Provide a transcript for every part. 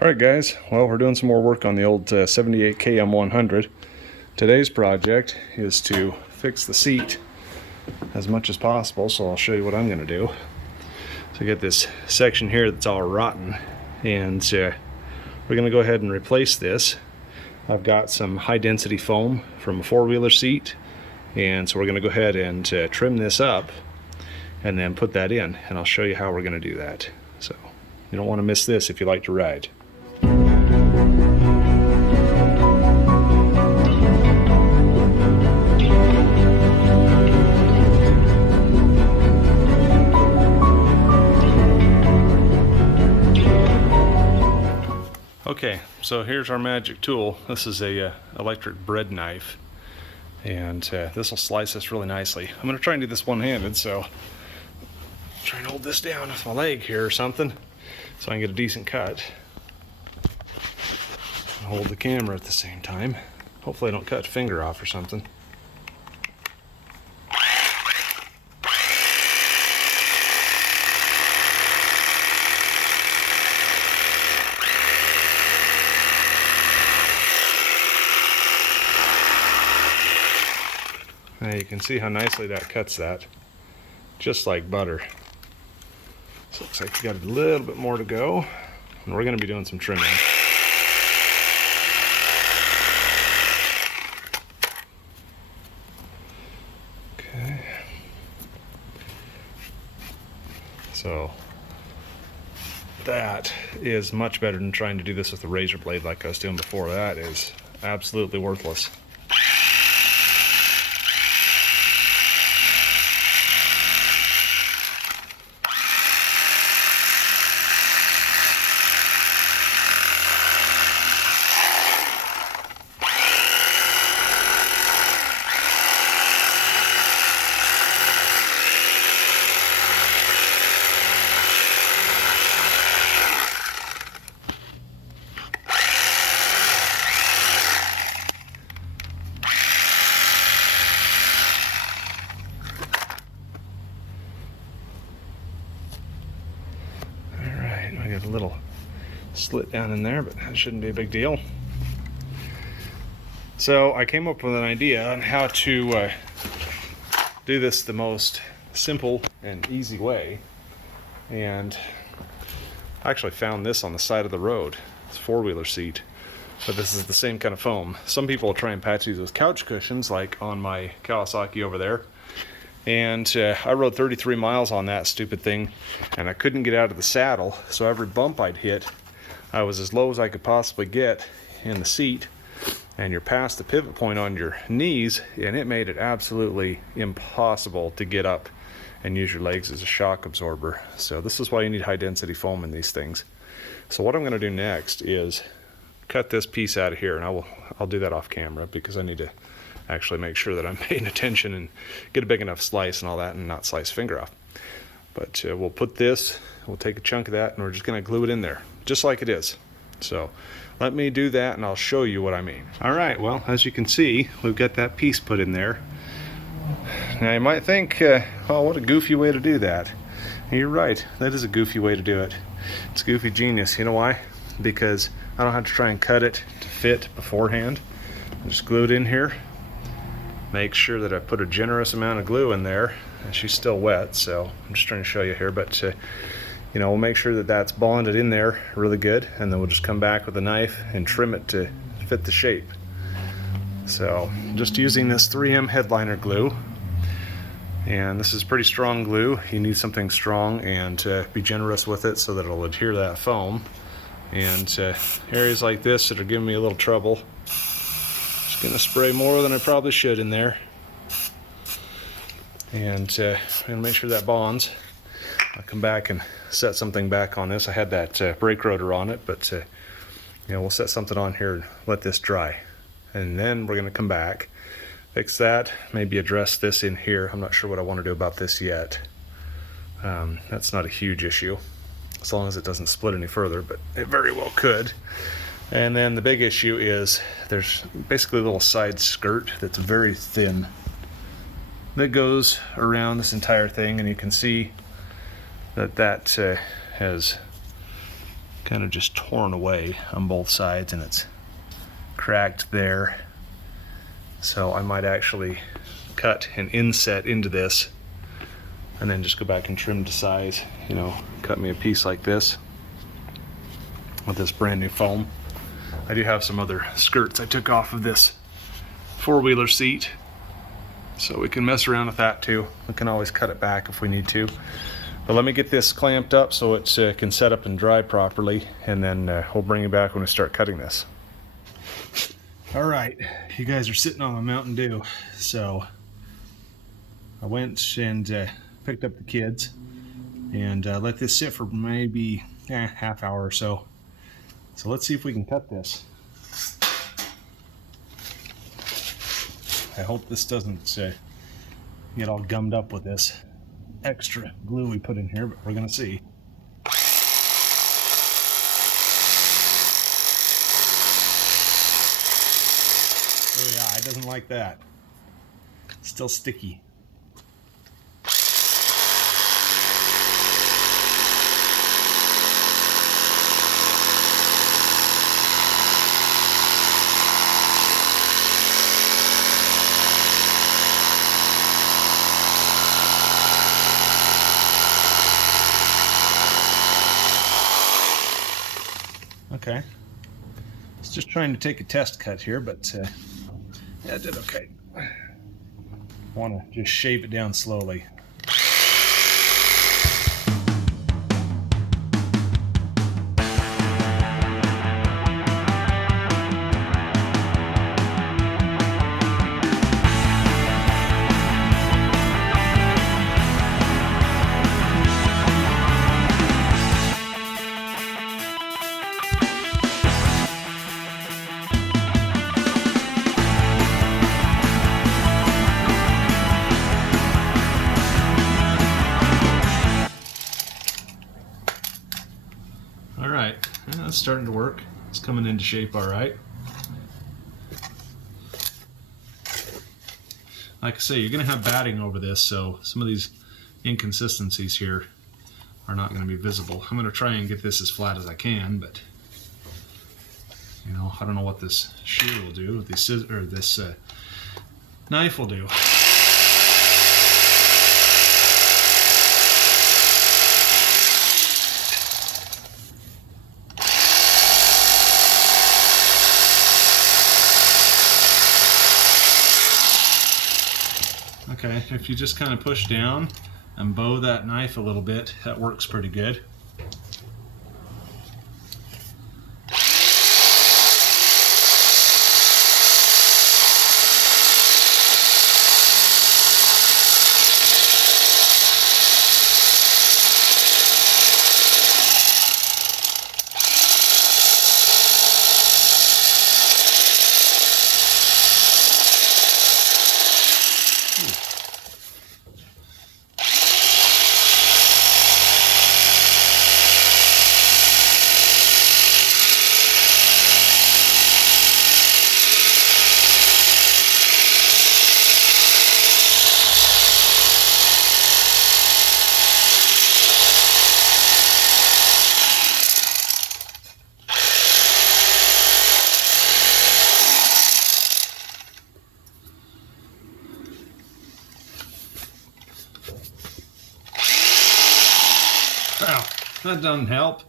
Alright guys, well we're doing some more work on the old 78 KM100. Today's project is to fix the seat as much as possible, so I'll show you what I'm going to do. So I get this section here that's all rotten, and we're going to go ahead and replace this. I've got some high density foam from a four-wheeler seat, and so we're going to go ahead and trim this up and then put that in, and I'll show you how we're going to do that. So you don't want to miss this if you like to ride. Okay, so here's our magic tool. This is a electric bread knife, and this will slice this really nicely. I'm going to try and do this one-handed, so I'm trying to hold this down with my leg here or something so I can get a decent cut. Hold the camera at the same time. Hopefully I don't cut a finger off or something. Now you can see how nicely that cuts that, just like butter. So looks like we got a little bit more to go, and we're going to be doing some trimming. Okay. So that is much better than trying to do this with a razor blade like I was doing before. That is absolutely worthless. I got a little slit down in there, but that shouldn't be a big deal. So I came up with an idea on how to do this the most simple and easy way, and I actually found this on the side of the road. It's a four-wheeler seat, but this is the same kind of foam. Some people will try and patch these with couch cushions, like on my Kawasaki over there. And I rode 33 miles on that stupid thing, and I couldn't get out of the saddle, so every bump I'd hit, I was as low as I could possibly get in the seat, and you're past the pivot point on your knees, and it made it absolutely impossible to get up and use your legs as a shock absorber. So this is why you need high density foam in these things. So what I'm going to do next is cut this piece out of here, and I'll do that off camera because I need to actually make sure that I'm paying attention and get a big enough slice and all that and not slice finger off. But we'll take a chunk of that and we're just going to glue it in there just like it is. So let me do that and I'll show you what I mean. Alright, well, as you can see, we've got that piece put in there. Now you might think, oh, what a goofy way to do that. And you're right, that is a goofy way to do it. It's goofy genius. You know why? Because I don't have to try and cut it to fit beforehand. I just glue it in here. Make sure that I put a generous amount of glue in there, and she's still wet, so I'm just trying to show you here, but you know, we'll make sure that that's bonded in there really good, and then we'll just come back with a knife and trim it to fit the shape. So just using this 3M headliner glue, and this is pretty strong glue. You need something strong and be generous with it so that it'll adhere to that foam. And areas like this that are giving me a little trouble, gonna spray more than I probably should in there, and I'm gonna make sure that bonds. I'll come back and set something back on this. I had that brake rotor on it, but you know, we'll set something on here and let this dry, and then we're gonna come back, fix that, maybe address this in here. I'm not sure what I want to do about this yet. That's not a huge issue as long as it doesn't split any further, but it very well could. And then the big issue is there's basically a little side skirt that's very thin that goes around this entire thing, and you can see that has kind of just torn away on both sides, and it's cracked there. So I might actually cut an inset into this and then just go back and trim to size. You know, cut me a piece like this with this brand new foam. I do have some other skirts I took off of this four-wheeler seat, so we can mess around with that too. We can always cut it back if we need to. But let me get this clamped up so it can set up and dry properly, and then we'll bring you back when we start cutting this. All right, you guys are sitting on a Mountain Dew, so I went and picked up the kids and let this sit for maybe half hour or so. So let's see if we can cut this. I hope this doesn't get all gummed up with this extra glue we put in here, but we're gonna see. Oh yeah, it doesn't like that. It's still sticky. Okay, it's just trying to take a test cut here, but yeah, it did okay. Want to just shave it down slowly. All right, that's starting to work. It's coming into shape all right. Like I say, you're going to have batting over this, so some of these inconsistencies here are not going to be visible. I'm going to try and get this as flat as I can, but you know, I don't know what this shear will do, what these scissors, or this knife will do. Okay, if you just kind of push down and bow that knife a little bit, that works pretty good. Wow, that doesn't help.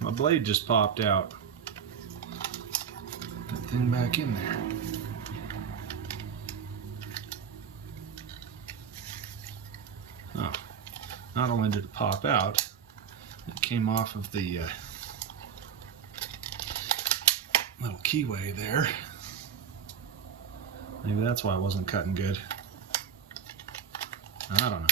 My blade just popped out. That thing back in there. Oh, not only did it pop out, it came off of the little keyway there. Maybe that's why it wasn't cutting good. I don't know.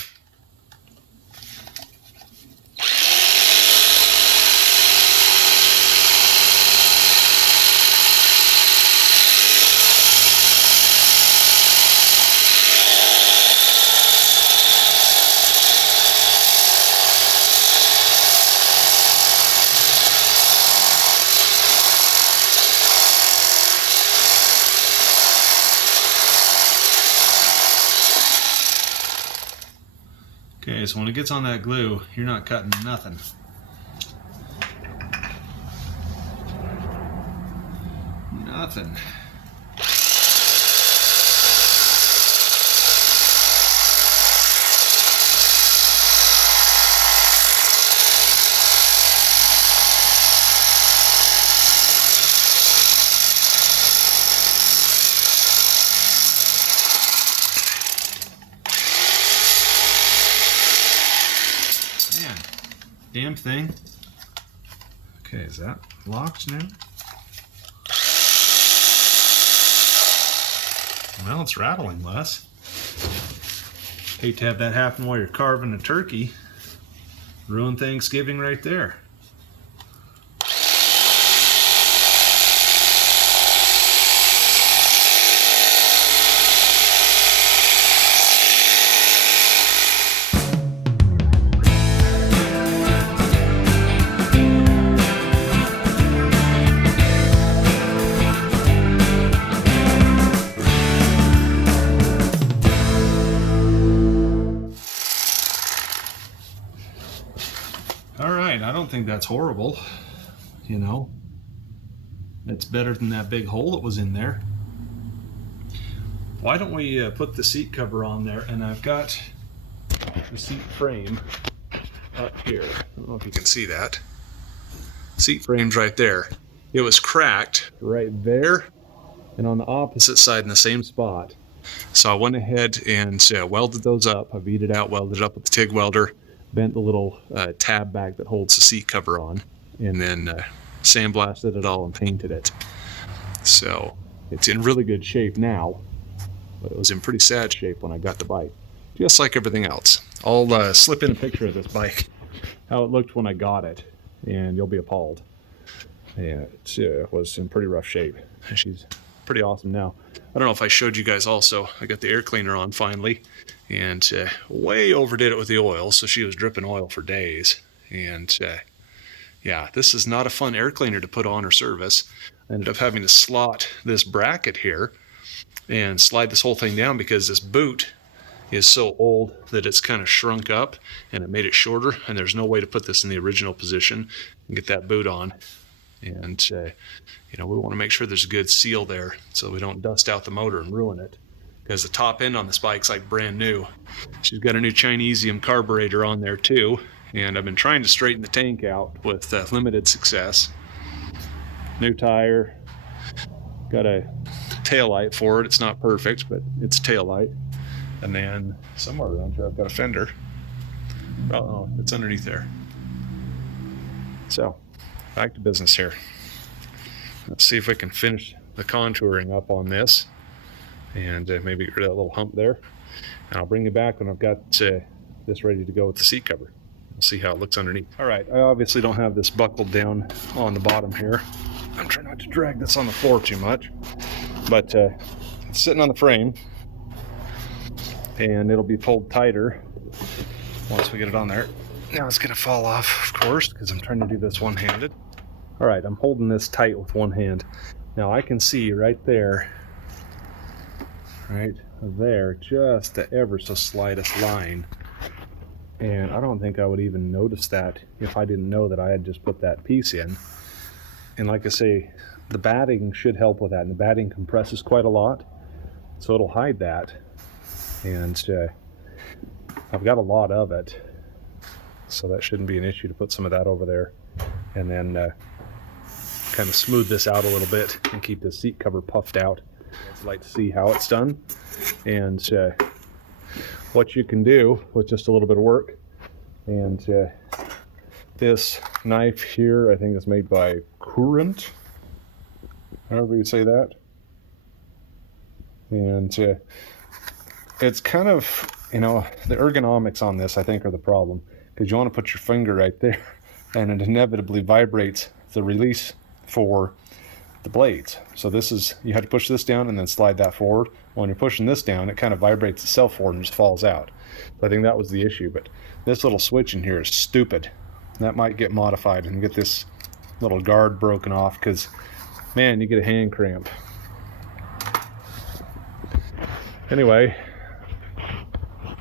Okay, so when it gets on that glue, you're not cutting nothing. Nothing. Man, damn thing. Okay, is that locked now? Well, it's rattling less. Hate to have that happen while you're carving a turkey. Ruin Thanksgiving right there. Alright, I don't think that's horrible. You know, it's better than that big hole that was in there. Why don't we put the seat cover on there? And I've got the seat frame up here. I don't know if you can see that. Seat frame's right there. It was cracked right there and on the opposite side in the same spot. So I went ahead and welded those up. I beat it out, welded it up with the TIG welder, bent the little tab back that holds the seat cover on, and then sandblasted it all and painted it. So it's in really good shape now, but it was in pretty sad shape when I got the bike, just like everything else. I'll slip in a picture of this bike, how it looked when I got it, and you'll be appalled. Yeah, it was in pretty rough shape. She's pretty awesome now. I don't know if I showed you guys also, I got the air cleaner on finally, and way overdid it with the oil, so she was dripping oil for days. And yeah, this is not a fun air cleaner to put on or service. I ended up having to slot this bracket here and slide this whole thing down because this boot is so old that it's kind of shrunk up and it made it shorter, and there's no way to put this in the original position and get that boot on. And you know, we want to make sure there's a good seal there so we don't dust out the motor and ruin it, because the top end on this bike's like brand new. She's got a new Chinesium carburetor on there too, and I've been trying to straighten the tank out with limited success. New tire, got a tail light for it. It's not perfect, but it's a tail light. And then somewhere around here I've got a fender. Oh, it's underneath there. So back to business here. Let's see if we can finish the contouring up on this and maybe get rid of that little hump there. And I'll bring you back when I've got this ready to go with the seat cover. We'll see how it looks underneath. All right, I obviously don't have this buckled down on the bottom here. I'm trying not to drag this on the floor too much, but it's sitting on the frame and it'll be pulled tighter once we get it on there. Now it's gonna fall off, of course, because I'm trying to do this one-handed. All right, I'm holding this tight with one hand. Now I can see right there, just the ever so slightest line. And I don't think I would even notice that if I didn't know that I had just put that piece in. And like I say, the batting should help with that. And the batting compresses quite a lot, so it'll hide that. And I've got a lot of it, so that shouldn't be an issue to put some of that over there. And then kind of smooth this out a little bit and keep the seat cover puffed out. I'd like to see how it's done and what you can do with just a little bit of work. And this knife here, I think is made by Courant, however you say that. And it's kind of, you know, the ergonomics on this I think are the problem, because you want to put your finger right there and it inevitably vibrates the release for the blades. So this is, you have to push this down and then slide that forward. When you're pushing this down, it kind of vibrates itself forward and just falls out. So I think that was the issue, but this little switch in here is stupid. That might get modified and get this little guard broken off, because man, you get a hand cramp. Anyway,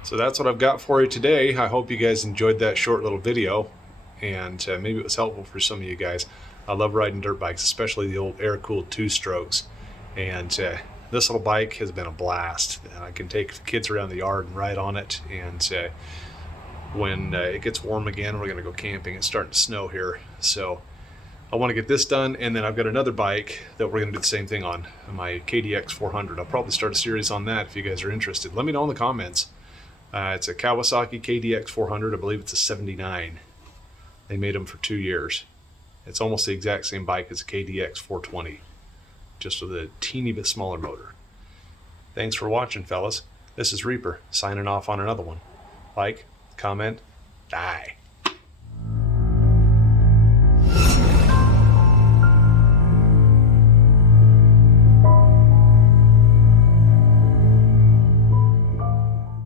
so that's what I've got for you today. I hope you guys enjoyed that short little video, and maybe it was helpful for some of you guys. I love riding dirt bikes, especially the old air-cooled two-strokes. And this little bike has been a blast. I can take the kids around the yard and ride on it. And when it gets warm again, we're going to go camping. It's starting to snow here. So I want to get this done, and then I've got another bike that we're going to do the same thing on, my KDX400. I'll probably start a series on that if you guys are interested. Let me know in the comments. It's a Kawasaki KDX400. I believe it's a 79. They made them for 2 years. It's almost the exact same bike as a KDX420, just with a teeny bit smaller motor. Thanks for watching, fellas. This is Reaper, signing off on another one. Like, comment, die.